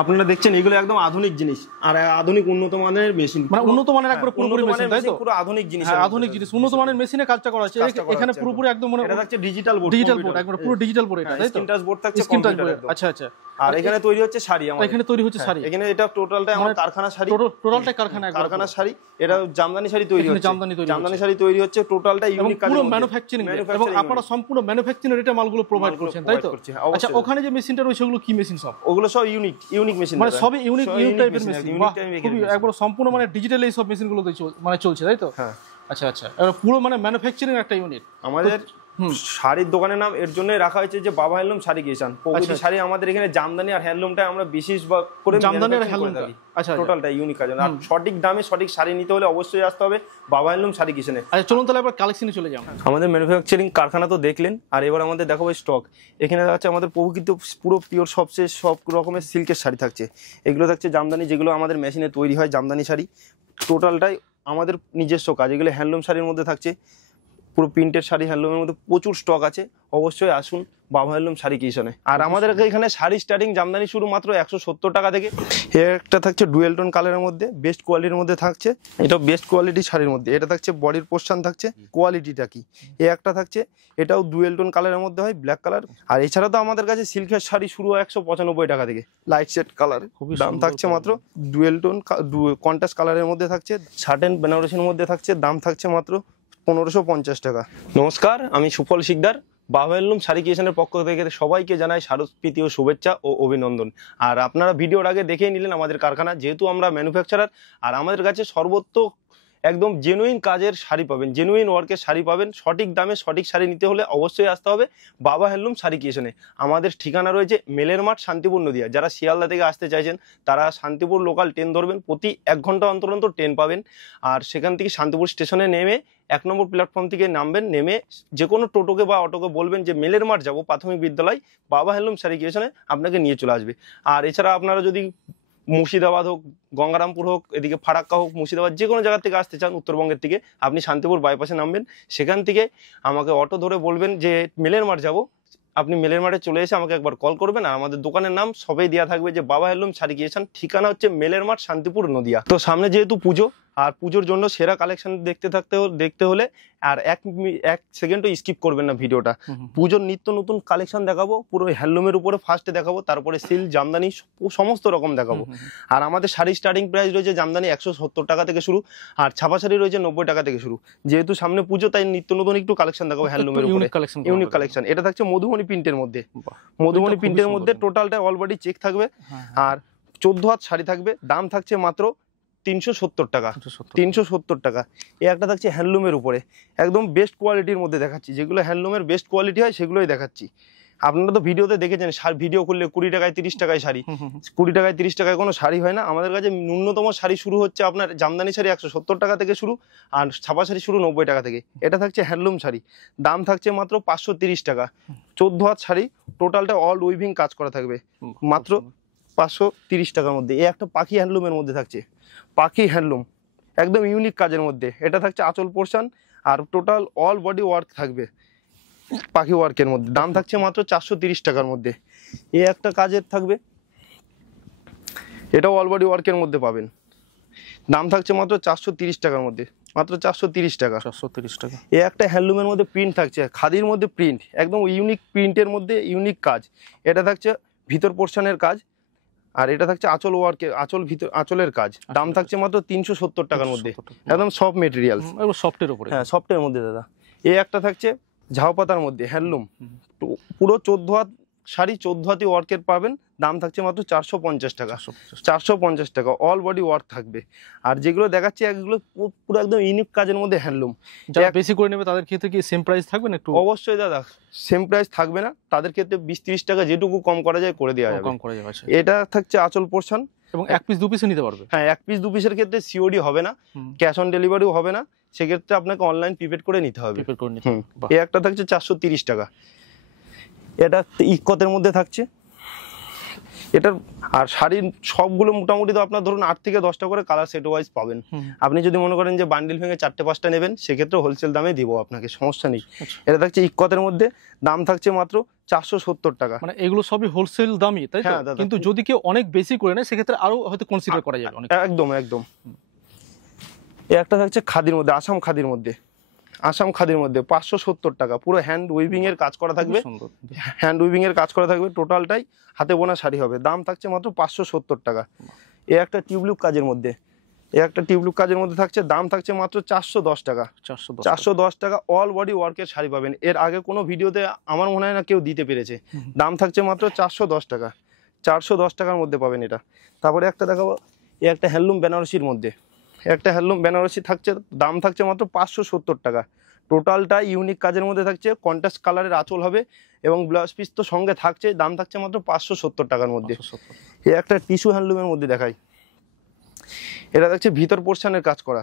আপনারা দেখছেন এগুলো একদম আধুনিক জিনিস আর আধুনিক উন্নত মানের মেশিন, মানে উন্নত মানের একবারে পুরোপুরি মেশিন, তাই তো? পুরো আধুনিক জিনিস, হ্যাঁ আধুনিক জিনিস, উন্নত মানের মেশিনে কাজটা করা আছে এখানে পুরোপুরি একদম মানে এটা হচ্ছে ডিজিটাল বোর্ড, ডিজিটাল বোর্ড, একবারে পুরো ডিজিটাল বোর্ড এটা, তাই তো? স্ক্রিন টাচ বোর্ড থাকছে, স্ক্রিন টাচ কম্পিউটার বোর্ড। আচ্ছা আচ্ছা। আর এখানে তৈরি হচ্ছে শাড়ি, আমাদের এখানে তৈরি হচ্ছে শাড়ি, এখানে এটা টোটালটাই আমার কারখানা শাড়ি, টোটালটাই কারখানা শাড়ি। এটা জামদানি শাড়ি তৈরি হচ্ছে, জামদানি শাড়ি তৈরি হচ্ছে টোটালটা ইউনিক কাজ, পুরো ম্যানুফ্যাকচারিং, এবং আপনারা সম্পূর্ণ ম্যানুফ্যাকচারিং রেটে মালগুলো প্রোভাইড করছেন, তাই তো? আচ্ছা, ওখানে যে মেশিনটা রয়েছে ওগুলো কি মেশিন সব? ওগুলো সব ইউনিক মেশিন, মানে সবই ইউনিক টাইপের মেশিন, খুবই একবার সম্পূর্ণ মানে ডিজিটাল এই সব মেশিনগুলো মানে চলছে, তাই তো? হ্যাঁ। আচ্ছা আচ্ছা, পুরো মানে ম্যানুফ্যাকচারিং একটা ইউনিট আমাদের। শাড়ির দোকানের নাম এর জন্য রাখা হয়েছে যে বাবা হ্যান্ডলুম শাড়ি ক্রিয়েশন। প্রকৃতি শাড়ি আমাদের এখানে জামদানি আর হ্যান্ডলুমটা আমরা বিশেষ করে জামদানি আর হ্যান্ডলুমটা, আচ্ছা টোটালটা ইউনিক কাজ। আর সঠিক দামে সঠিক শাড়ি নিতে হলে অবশ্যই আসতে হবে বাবা হ্যান্ডলুম শাড়ি ক্রিয়েশনে। আচ্ছা চলুন তাহলে এবার কালেকশনে চলে যাও। আমাদের ম্যানুফ্যাকচারিং কারখানা তো দেখলেন, আর এবার আমাদের দেখাবো স্টক। এখানে আছে আমাদের প্রকৃত পুরো পিওর সবচেয়ে সব রকমের সিল্কের শাড়ি থাকছে। এগুলো থাকছে জামদানি, যেগুলো আমাদের মেশিনে তৈরি হয় জামদানি শাড়ি, টোটালটাই আমাদের নিজস্ব কাজ। এগুলো হ্যান্ডলুম শাড়ির মধ্যে থাকছে, পুরো প্রিন্টের শাড়ি হ্যান্ডলুমের মধ্যে প্রচুর স্টক আছে। অবশ্যই আসুন বাবা হ্যান্ডলুম শাড়ি ক্রিয়েশনে। আর আমাদের এখানে শাড়ি স্টার্টিং জামদানি শুরু মাত্র 170 টাকা থেকে। একটা থাকছে ডুয়েল টোন কালারের মধ্যে, বেস্ট কোয়ালিটির মধ্যে থাকছে, এটা বেস্ট কোয়ালিটি শাড়ির মধ্যে। এটা থাকছে বডির পোর্শন থাকছে, কোয়ালিটিটা কি। একটা থাকছে এটাও ডুয়েল টোন কালারের মধ্যে হয়, ব্ল্যাক কালার। আর এছাড়া তো আমাদের কাছে সিল্কের শাড়ি শুরু হয় 195 টাকা থেকে, লাইট শেড কালার, দাম থাকছে মাত্র। ডুয়েল টোন কন্ট্রাস্ট কালারের মধ্যে থাকছে, শার্টেন বেনারসির মধ্যে থাকছে, দাম থাকছে মাত্র 1550 টাকা। নমস্কার, আমি সুফল শিকদার। বাবা হ্যান্ডলুম শাড়ি ক্রিয়েশনের পক্ষ থেকে সবাইকে জানাই শারদপ্রীতি ও শুভেচ্ছা ও অভিনন্দন। আর আপনারা ভিডিওর আগে দেখেই নিলেন আমাদের কারখানা, যেহেতু আমরা ম্যানুফ্যাকচারার, আর আমাদের কাছে সর্বত্র একদম জেনুইন কাজের শাড়ি পাবেন, জেনুইন ওয়ার্কের শাড়ি পাবেন। সঠিক দামে সঠিক শাড়ি নিতে হলে অবশ্যই আসতে হবে বাবা হ্যান্ডলুম শাড়ি ক্রিয়েশনে। আমাদের ঠিকানা রয়েছে মেলের মাঠ, শান্তিপুর নদিয়া। যারা শিয়ালদা থেকে আসতে চাইছেন তারা শান্তিপুর লোকাল ট্রেন ধরবেন, প্রতি 1 ঘন্টা অন্তর অন্তর ট্রেন পাবেন। আর সেখান থেকে শান্তিপুর স্টেশনে নেমে 1 নম্বর প্ল্যাটফর্ম থেকে নামবেন, নেমে যে কোনো টোটোকে বা অটোকে বলবেন যে মেলের মাঠ যাবো, প্রাথমিক বিদ্যালয়, বাবা হ্যান্ডলুম শাড়ি ক্রিয়েশনে আপনাকে নিয়ে চলে আসবে। আর এছাড়া আপনারা যদি মুর্শিদাবাদ হোক, গঙ্গারামপুর হোক, এদিকে ফারাক্কা হোক, মুর্শিদাবাদ যে কোনো জায়গা থেকে আসতে চান উত্তরবঙ্গের থেকে, আপনি শান্তিপুর বাইপাসে নামবেন। সেখান থেকে আমাকে অটো ধরে বলবেন যে মেলের মাঠ যাবো, আপনি মেলের মাঠে চলে এসে আমাকে একবার কল করবেন। আর আমাদের দোকানের নাম সবাই দেওয়া থাকবে যে বাবা হ্যান্ডলুম শাড়ি ক্রিয়েশন, ঠিকানা হচ্ছে মেলের মাঠ, শান্তিপুর নদিয়া। তো সামনে যেহেতু পুজো, আর পুজোর জন্য সেরা কালেকশন দেখতে হলে আর এক সেকেন্ডও স্কিপ করবেন না ভিডিওটা। পুজোর নিত্য নতুন কালেকশন দেখাবো, পুরো হ্যান্ডলুমের উপরে ফার্স্টে দেখাবো, তারপরে সিল্ক, জামদানি সমস্ত রকম দেখাবো। আর আমাদের শাড়ির স্টার্টিং প্রাইস রয়েছে জামদানি 170 টাকা থেকে শুরু, আর ছাপা শাড়ি রয়েছে 90 টাকা থেকে শুরু। যেহেতু সামনে পুজো, তাই নিত্য নতুন একটু কালেকশন দেখাবো হ্যান্ডলুমের উপরে, ইউনিক কালেকশন। এটা থাকছে মধুবনী প্রিন্টের মধ্যে, মধুবনী প্রিন্টের মধ্যে টোটালটা অল বডি চেক থাকবে, আর 14 হাত শাড়ি থাকবে। দাম থাকছে মাত্র 370 টাকা, 370 টাকা। একটা থাকছে হ্যান্ডলুমের উপরে, একদম বেস্ট কোয়ালিটির মধ্যে দেখাচ্ছি, যেগুলো হ্যান্ডলুমের বেস্ট কোয়ালিটি হয় সেগুলোই দেখাচ্ছি। আপনারা তো ভিডিওতে দেখেছেন, ভিডিও করলে 20 টাকায় 30 টাকায় শাড়ি, 20 টাকায় 30 টাকায় কোনো শাড়ি হয় না। আমাদের কাছে ন্যূনতম শাড়ি শুরু হচ্ছে আপনার জামদানি শাড়ি 170 টাকা থেকে শুরু, আর ছাপা শাড়ি শুরু 90 টাকা থেকে। এটা থাকছে হ্যান্ডলুম শাড়ি, দাম থাকছে মাত্র 530 টাকা। 14 হাত শাড়ি, টোটালটা অল উইভিং কাজ করা থাকবে, মাত্র 530 টাকার মধ্যে। একটা পাখি হ্যান্ডলুমের মধ্যে থাকছে, পাখি হ্যান্ডলুম একদম ইউনিক কাজের মধ্যে। এটা থাকছে আঁচল পোর্শন, আর টোটাল অল বডি ওয়ার্ক থাকবে পাখি ওয়ার্কের মধ্যে। দাম থাকছে মাত্র 430 টাকার মধ্যে। একটা কাজের থাকবে, এটাও অল বডি ওয়ার্কের মধ্যে পাবেন, দাম থাকছে মাত্র 430 টাকার মধ্যে, মাত্র 430 টাকা, 430 টাকা। একটা হ্যান্ডলুমের মধ্যে প্রিন্ট থাকছে, খাদির মধ্যে প্রিন্ট, একদম ইউনিক প্রিন্টের মধ্যে ইউনিক কাজ। এটা থাকছে ভিতর পোর্শনের কাজ, আর এটা থাকছে আঁচল ওয়ার্কে, আঁচলের কাজ। দাম থাকছে মাত্র 370 টাকার মধ্যে, একদম সফট মেটেরিয়াল, সফটের উপরে। হ্যাঁ সফটের মধ্যে দাদা। একটা থাকছে ঝাউ পাতার মধ্যে হ্যান্ডলুম, পুরো 14 হাত শাড়ি, 14 হাতি ওয়ার্কের পাবেন। দাম থাকছে মাত্র 450 টাকা, 450 টাকা। অল বডি ওয়ার্ক থাকবে। আর যেগুলো দেখাচ্ছি এগুলো পুরো একদম ইউনিক কাজের মধ্যে হ্যান্ডলুম। যারা বেশি করে নেবে তাদের ক্ষেত্রে কি সেম প্রাইস থাকবে না? একটু অবশ্যই দাদা, সেম প্রাইস থাকবে না, তাদের ক্ষেত্রে 20-30 টাকা যেটুকু কম করা যায় করে দেওয়া যাবে, কম করা যাবে। এটা থাকছে আঁচল পোর্শন, এবং 1 পিস 2 পিসে নিতে পারবে। হ্যাঁ, 1 পিস 2 পিসের ক্ষেত্রে সিওডি হবে না, ক্যাশ অন ডেলিভারিও হবে না, সেক্ষেত্রে আপনাকে অনলাইন প্রিপেড করে নিতে হবে। একটা থাকছে 430 টাকা। এটা ইকতের মধ্যে থাকছে, এটার আর শাড়ির সবগুলো মোটামুটি তো আপনার ধরুন 8 থেকে 10টা করে কালার সেট ওয়াইজ পাবেন। আপনি যদি মনে করেন যে বান্ডিল ভেঙে 4টে 5টা নেবেন সেক্ষেত্রে হোলসেল দামে দিব আপনাকে, সমস্যা নেই। এটা থাকছে ইক্কতের মধ্যে, দাম থাকছে মাত্র 470 টাকা। মানে এগুলো সবই হোলসেল দামই, তাই তো? কিন্তু যদি কেউ অনেক বেশি করে নেয় সেক্ষেত্রে আরো হয়তো কনসিডার করা যাবে অনেক। একদম একদম। এই একটা থাকছে খাদির মধ্যে, আসাম খাদির মধ্যে, আসাম খাদির মধ্যে 570 টাকা, পুরো হ্যান্ড উইভিং এর কাজ করা থাকবে, হ্যান্ড উইভিং এর কাজ করা থাকবে, টোটালটাই হাতে বোনা শাড়ি হবে, দাম থাকছে মাত্র 570 টাকা। এই একটা টিউবলুক কাজের মধ্যে, এই একটা টিউবলুক কাজের মধ্যে থাকছে, দাম থাকছে মাত্র 410 টাকা। 410 টাকা অল বডি ওয়ার্কের শাড়ি পাবেন। এর আগে কোনো ভিডিওতে আমার মনে হয় না কেউ দিতে পেরেছে। দাম থাকছে মাত্র 410 টাকা, 410 টাকার মধ্যে পাবেন এটা। তারপরে একটা দেখাবো, এই একটা হ্যান্ডলুম বেনারসির মধ্যে, একটা হ্যান্ডলুম বেনারসি থাকছে, দাম থাকছে মাত্র 570 টাকা। টোটালটা ইউনিক কাজের মধ্যে থাকছে, কন্ট্রাস্ট কালারের আঁচল হবে এবং ব্লাউজ পিস তো সঙ্গে থাকছে, দাম থাকছে মাত্র 570 টাকার মধ্যে। এই একটা টিস্যু হ্যান্ডলুমের মধ্যে দেখাই, এটা দেখছে ভিতর পোর্শনের কাজ করা,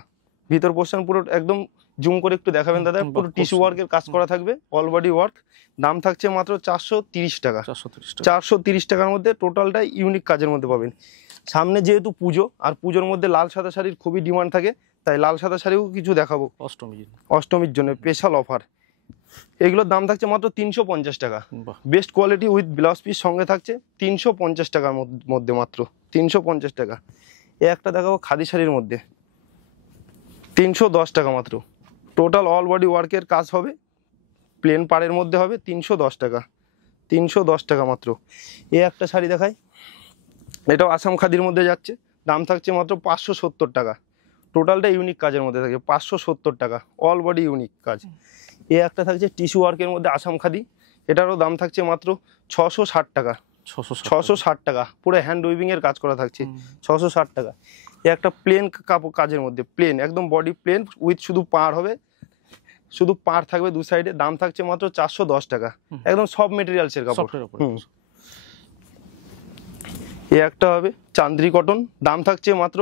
ভিতর পোর্শন পুরো একদম জুম করে একটু দেখাবেন দাদা, পুরো টিস্যু ওয়ার্কের কাজ করা থাকবে, অল বডি ওয়ার্ক, দাম থাকছে মাত্র 430 টাকা। 430 টাকার মধ্যে টোটালটা ইউনিক কাজের মধ্যে পাবেন। সামনে যেহেতু পুজো, আর পুজোর মধ্যে লাল সাদা শাড়ির খুবই ডিমান্ড থাকে, তাই লাল সাদা শাড়িও কিছু দেখাবো অষ্টমীর জন্য স্পেশাল অফার। এগুলোর দাম থাকছে মাত্র 350 টাকা, best quality with blouse piece সঙ্গে থাকছে 350 টাকার মধ্যে, মাত্র 350 টাকা। এ একটা দেখাবো খাদি শাড়ির মধ্যে, 310 টাকা মাত্র, টোটাল অল বডি ওয়ার্কের কাজ হবে, প্লেন পাড়ের মধ্যে হবে, 310 টাকা, 310 টাকা মাত্র। এ একটা শাড়ি দেখাই, এটাও আসাম খাদির মধ্যে যাচ্ছে, দাম থাকছে মাত্র 570 টাকা, টোটালটা ইউনিক কাজের মধ্যে থাকে, 570 টাকা অল বডি ইউনিক কাজ। এ একটা থাকছে টিস্যু ওয়ার্কের মধ্যে আসাম খাদি, এটারও দাম থাকছে মাত্র 660 টাকা, 660 টাকা, পুরো হ্যান্ড উইভিং এর কাজ করা থাকছে, 660 টাকা। এ একটা প্লেন কাপড় কাজের মধ্যে, প্লেন একদম বডি প্লেন উইথ শুধু পাড় হবে, শুধু পাড় থাকবে দু সাইডে, দাম থাকছে মাত্র 410 টাকা, একদম সব মেটেরিয়ালসের কাপড়। এ একটা হবে চান্দ্রি কটন, দাম থাকছে মাত্র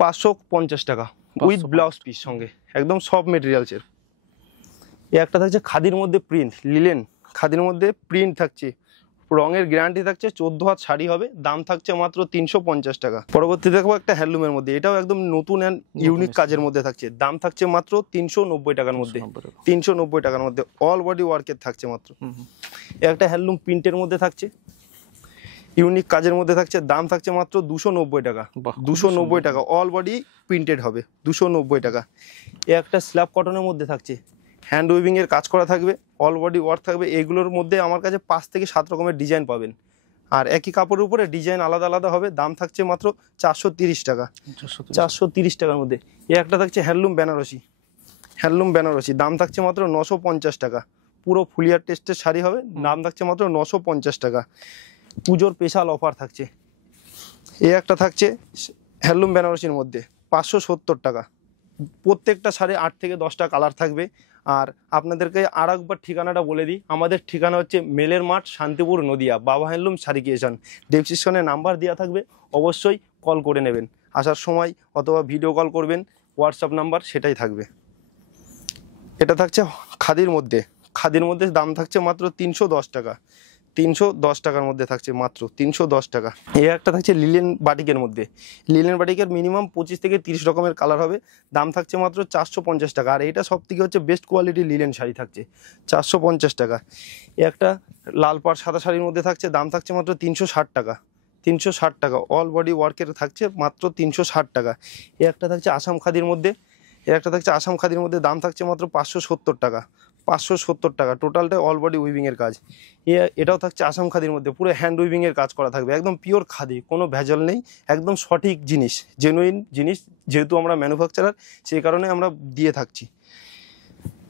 550 টাকা উইথ ব্লাউজ পিস সঙ্গে, একদম সব মেটেরিয়ালসের। এ একটা থাকছে খাদির মধ্যে প্রিন্ট, লিলেন খাদির মধ্যে প্রিন্ট থাকছে, রঙের গ্যারান্টি থাকছে, 14 হাত শাড়ি হবে, দাম থাকছে মাত্র 350 টাকা। পরবর্তী দেখবো একটা হ্যান্ডলুমের মধ্যে, এটাও একদম নতুন অ্যান্ড ইউনিক কাজের মধ্যে থাকছে, দাম থাকছে মাত্র 390 টাকার মধ্যে, 390 টাকার মধ্যে অল বডি ওয়ার্কের থাকছে মাত্র। একটা হ্যান্ডলুম প্রিন্টের মধ্যে থাকছে, ইউনিক কাজের মধ্যে থাকছে, দাম থাকছে মাত্র 290 টাকা, 290 টাকা অল বডি প্রিন্টেড হবে, 290 টাকা। এ একটা স্ল্যাব কটনের মধ্যে থাকছে, হ্যান্ড উইভিং এর কাজ করা থাকবে, অল বডি ওয়ার্ক থাকবে। এগুলোর মধ্যে আমার কাছে 5 থেকে 7 রকমের ডিজাইন পাবেন, আর একই কাপড়ের উপরে ডিজাইন আলাদা আলাদা হবে, দাম থাকছে মাত্র 430 টাকা, 430 টাকার মধ্যে। এ একটা থাকছে হ্যান্ডলুম বেনারসি, হ্যান্ডলুম বেনারসি, দাম থাকছে মাত্র 950 টাকা, পুরো ফুলিয়ার টেস্টের শাড়ি হবে, দাম থাকছে মাত্র 950 টাকা, পুজোর স্পেশাল অফার থাকছে। এ একটা থাকছে হ্যান্ডলুম বেনারসির মধ্যে 570 টাকা, প্রত্যেকটা শাড়ি 8 থেকে 10টা কালার থাকবে। আর আপনাদেরকে আর একবার ঠিকানাটা বলে দিই, আমাদের ঠিকানা হচ্ছে মেলের মাঠ, শান্তিপুর, নদিয়া, বাবা হ্যান্ডলুম শাড়ি ক্রিয়েশন। ডেসক্রিপশনে নাম্বার দেওয়া থাকবে, অবশ্যই কল করে নেবেন আসার সময়, অথবা ভিডিও কল করবেন, হোয়াটসঅ্যাপ নাম্বার সেটাই থাকবে। এটা থাকছে খাদির মধ্যে, খাদির মধ্যে দাম থাকছে মাত্র 310 টাকা, 310 টাকার মধ্যে থাকছে মাত্র 310 টাকা। এই একটা থাকছে লিলেন বাটিকের মধ্যে, লিলেন বাটিকের মিনিমাম 25 থেকে 30 রকমের কালার হবে, দাম থাকছে মাত্র 450 টাকা। আর এটা সব থেকে হচ্ছে বেস্ট কোয়ালিটি লিলেন শাড়ি থাকছে, 450 টাকা। এই একটা লাল পাড় সাদা শাড়ির মধ্যে থাকছে, দাম থাকছে মাত্র 360 টাকা, 360 টাকা অল বডি ওয়ার্কের থাকছে মাত্র 360 টাকা। এই একটা থাকছে আসাম খাদির মধ্যে, এই একটা থাকছে আসাম খাদির মধ্যে, দাম থাকছে মাত্র 570 টাকা, 570 টাকা, টোটালটা অল বডি উইভিং এর কাজ। এটাও থাকছে আসাম খাদির মধ্যে, পুরো হ্যান্ড উইভিং এর কাজ করা থাকবে, একদম পিওর খাদি, কোনো ভেজাল নেই, একদম সঠিক জিনিস, জেনুইন জিনিস, যেহেতু আমরা ম্যানুফ্যাকচারার সেই কারণে আমরা দিয়ে থাকছি।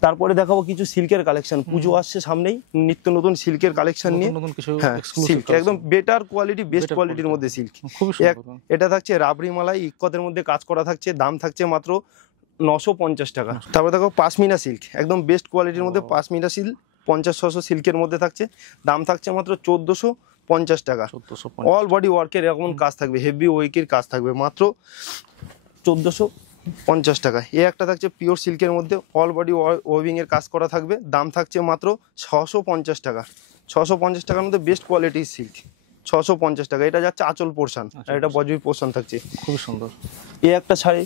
তারপরে দেখাবো কিছু সিল্কের কালেকশন, পুজো আসছে সামনেই, নিত্য নতুন সিল্কের কালেকশন নিয়ে, সিল্ক একদম বেটার কোয়ালিটি, বেস্ট কোয়ালিটির মধ্যে সিল্ক। এটা থাকছে রাবড়ি মালাই ইক্কতের মধ্যে কাজ করা থাকছে, দাম থাকছে মাত্র 950 টাকা। তারপরে দেখো পাশমিনা সিল্ক, একদম বেস্ট কোয়ালিটির মধ্যে পাশমিনা সিল্ক 50-600 সিল্কের মধ্যে থাকছে, দাম থাকছে মাত্র 1450 টাকা, অল বডি ওয়ার্কের এরকম কাজ থাকবে, হেভি ওয়েকের কাজ থাকবে, মাত্র 1450 টাকা। এ একটা থাকছে পিওর সিল্কের মধ্যে, অল বডি ওয়েভিং এর কাজ করা থাকবে, দাম থাকছে মাত্র 650 টাকা, 650 টাকার মধ্যে বেস্ট কোয়ালিটির সিল্ক, 650 টাকা। এটা যাচ্ছে আঁচল পোর্শন, আর এটা বজরি পোর্শন থাকছে। খুবই সুন্দর। এই একটা শাড়ি,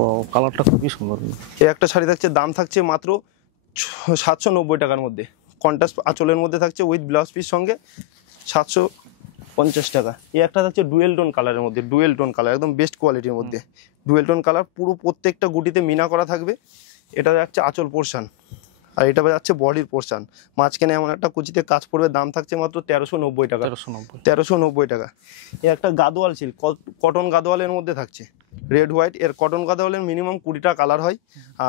ও কালারটা খুবই সুন্দর। এই একটা শাড়ি থাকছে, দাম থাকছে মাত্র 790 টাকার মধ্যে। কন্ট্রাস্ট আঁচলের মধ্যে থাকছে উইথ ব্লাউজ পিস সঙ্গে, 750 টাকা। এই একটা থাকছে ডুয়েল টোন কালারের মধ্যে, ডুয়েল টোন কালার একদম বেস্ট কোয়ালিটির মধ্যে, ডুয়েল টোন কালার, পুরো প্রত্যেকটা গুটিতে মিনা করা থাকবে। এটা যাচ্ছে আঁচল পোর্শন, আর এটা যাচ্ছে বডির পোর্শন। মাঝখানে এমন একটা কুচিতে কাজ পড়বে, দাম থাকছে মাত্র 1390 টাকা। 1390 টাকা। এই একটা গাদোয়াল সিল্ক, কটন গাদোয়ালের মধ্যে থাকছে, রেড হোয়াইট। এর কটন গাদোয়ালের মিনিমাম 20টা কালার হয়,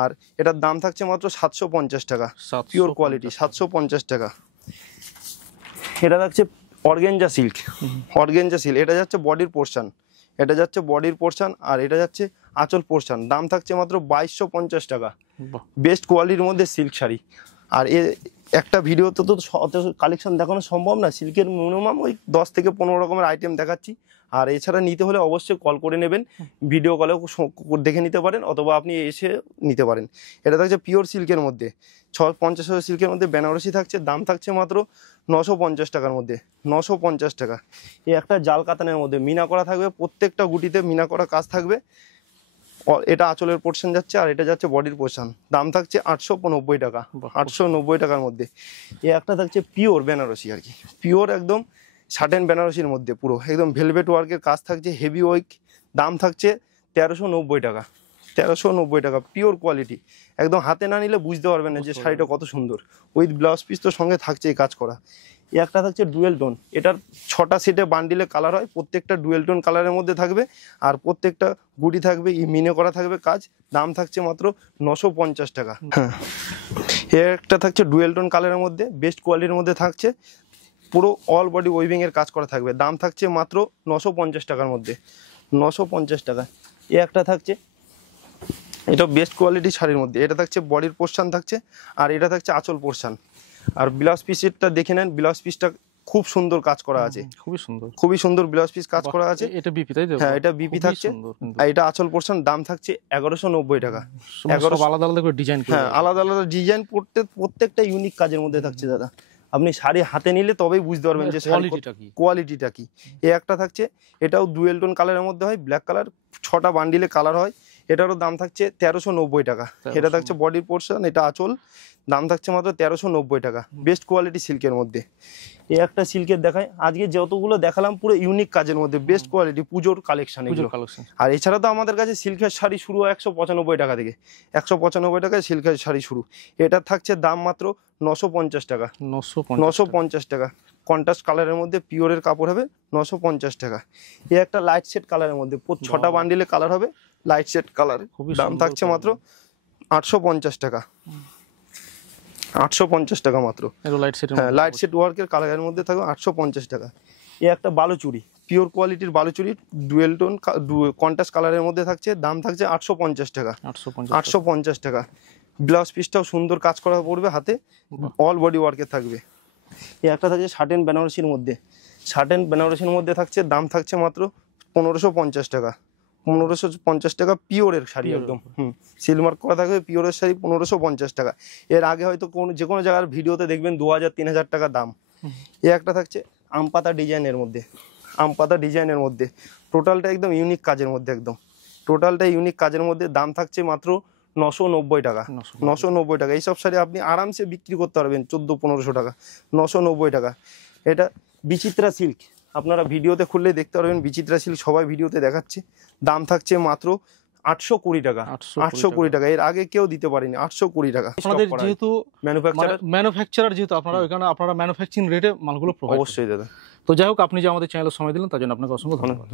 আর এটার দাম থাকছে মাত্র 750 টাকা। পিওর কোয়ালিটি, 750 টাকা। এটা থাকছে অর্গেঞ্জা সিল্ক, অর্গেঞ্জা সিল্ক। এটা যাচ্ছে বডির পোর্শন, এটা যাচ্ছে বডির পোর্শন, আর এটা যাচ্ছে আঁচল পোর্শন। দাম থাকছে মাত্র 2250 টাকা। বেস্ট কোয়ালিটির মধ্যে সিল্ক শাড়ি। আর এ একটা ভিডিওতে তো অত কালেকশন দেখানো সম্ভব না, সিল্কের মিনিমাম ওই 10 থেকে 15 রকমের আইটেম দেখাচ্ছি। আর এছাড়া নিতে হলে অবশ্যই কল করে নেবেন, ভিডিও কলেও দেখে নিতে পারেন, অথবা আপনি এসে নিতে পারেন। এটা থাকছে পিওর সিল্কের মধ্যে, 650 সিল্কের মধ্যে বেনারসি থাকছে, দাম থাকছে মাত্র 950 টাকার মধ্যে, 950 টাকা। এই একটা জাল কাতানের মধ্যে মিনা করা থাকবে, প্রত্যেকটা গুটিতে মিনা করা কাজ থাকবে। এটা আঁচলের পোর্শন যাচ্ছে, আর এটা যাচ্ছে বডির পোর্শন। দাম থাকছে 890 টাকা, 890 টাকার মধ্যে। এই একটা থাকছে পিওর বেনারসি, আর কি পিওর একদম সাটেন বেনারসির মধ্যে, পুরো একদম ভেলভেট ওয়ার্কের কাজ থাকছে, হেভি ওয়ার্ক। দাম থাকছে 1390 টাকা, 1390 টাকা। পিওর কোয়ালিটি, একদম হাতে না নিলে বুঝতে পারবেন না যে শাড়িটা কত সুন্দর। উইথ ব্লাউজ পিস তো সঙ্গে থাকছে এই কাজ করা। এই একটা থাকছে ডুয়েল টোন, এটার 6টা সেটে বান্ডিলে কালার হয়, প্রত্যেকটা ডুয়েল টোন কালারের মধ্যে থাকবে, আর প্রত্যেকটা গুটি থাকবে মিনে করা থাকবে কাজ। দাম থাকছে মাত্র 950 টাকা। হ্যাঁ, এর একটা থাকছে ডুয়েল টোন কালারের মধ্যে, বেস্ট কোয়ালিটির মধ্যে থাকছে, পুরো অল বডি ওয়েভিং এর কাজ করা থাকবে। দাম থাকছে মাত্র 950 টাকার মধ্যে, 950 টাকা। এ একটা থাকছে, এটা বেস্ট কোয়ালিটি শাড়ির মধ্যে। এটা থাকছে বডির পোর্শন থাকছে, আর এটা থাকছে আঁচল পোর্শন। আর ব্লাউজ পিসটা দেখে নেন, ব্লাউজ পিসটা খুব সুন্দর কাজ করা আছে, খুবই সুন্দর, খুবই সুন্দর ব্লাউজ পিস কাজ করা আছে। এটা বিপি তাই তো? হ্যাঁ, এটা বিপি থাকছে, আর এটা আঁচল পোর্শন। দাম থাকছে 1190 টাকা। 1100 আলাদা আলাদা করে ডিজাইন, হ্যাঁ আলাদা আলাদা ডিজাইন, প্রত্যেকটা ইউনিক কাজের মধ্যে থাকছে দাদা। আপনি শাড়ি হাতে নিলে তবেই বুঝতে পারবেন যে কোয়ালিটিটা কি। এ একটা থাকছে, এটাও ডুয়েল টোন কালারের মধ্যে হয়, ব্ল্যাক কালার, 6টা বান্ডিলে কালার হয়। এটারও দাম থাকছে 1390 টাকা। এটা থাকছে বডির পোর্শন, এটা আঁচল। দাম থাকছে মাত্র 1390 টাকা। বেস্ট কোয়ালিটি সিল্কের মধ্যে। এই একটা সিল্কের দেখায়, আজকে যতগুলো দেখালাম পুরো ইউনিক কাজের মধ্যে, বেস্ট কোয়ালিটি, পুজোর কালেকশন এগুলো। আর এছাড়া তো আমাদের কাছে সিল্কের শাড়ি শুরু 195 টাকা থেকে, 195 টাকায় সিল্কের শাড়ি শুরু। এটা থাকছে দাম মাত্র 950 টাকা, 950 টাকা। কন্ট্রাস্ট কালারের মধ্যে পিওরের কাপড় হবে, 950 টাকা। এই একটা লাইট শেড কালারের মধ্যে, 6টা বান্ডিলে কালার হবে, লাইট শেড কালার। দাম থাকছে মাত্র 850 টাকা, 850 টাকা মাত্র। হ্যাঁ, লাইট শেড ওয়ার্কের কালারের মধ্যে থাকবে, 850 টাকা। এই একটা বালুচুরি, পিওর কোয়ালিটির বালুচুরি, ডুয়েল টোন কন্ট্রাস্ট কালারের মধ্যে থাকছে। দাম থাকছে 850 টাকা, 850 টাকা। ব্লাউজ পিসটাও সুন্দর কাজ করা পড়বে হাতে, অল বডি ওয়ার্কের থাকবে। এই একটা থাকছে সাটেন বেনারসির মধ্যে, সাটেন বেনারসির মধ্যে থাকছে। দাম থাকছে মাত্র 1550 টাকা, 1550 টাকা। পিওরের শাড়ি একদম, সিলমার্ক করা থাকবে, পিওরের শাড়ি 1550 টাকা। এর আগে হয়তো যে কোনো জায়গার ভিডিওতে দেখবেন 2000-3000 টাকা দাম। এ একটা থাকছে আমপাতা ডিজাইনের মধ্যে, আমপাতা ডিজাইনের মধ্যে, টোটালটা একদম ইউনিক কাজের মধ্যে, একদম টোটালটা ইউনিক কাজের মধ্যে। দাম থাকছে মাত্র 990 টাকা, 990 টাকা। এইসব শাড়ি আপনি আরামসে বিক্রি করতে পারবেন 1400-1500 টাকা, 990 টাকা। এটা বিচিত্রা সিল্ক, আপনারা ভিডিওতে খুললে দেখতে পারবেন, বিচিত্রা সিল্ক সবাই ভিডিওতে দেখাচ্ছে। দাম থাকছে মাত্র 820 টাকা, 820 টাকা। এর আগে কেউ দিতে পারেনি, 820 টাকা। আপনাদের যেহেতু ম্যানুফ্যাকচারার, যেহেতু আপনারা ওইখানে আপনারা ম্যানুফ্যাকচারিং রেটে মালগুলো প্রোভাইড, অবশ্যই দাদা। তো যাই হোক, আপনি যে আমাদের চ্যানেলে সময় দিলেন তার জন্য আপনাকে অসংখ্য ধন্যবাদ।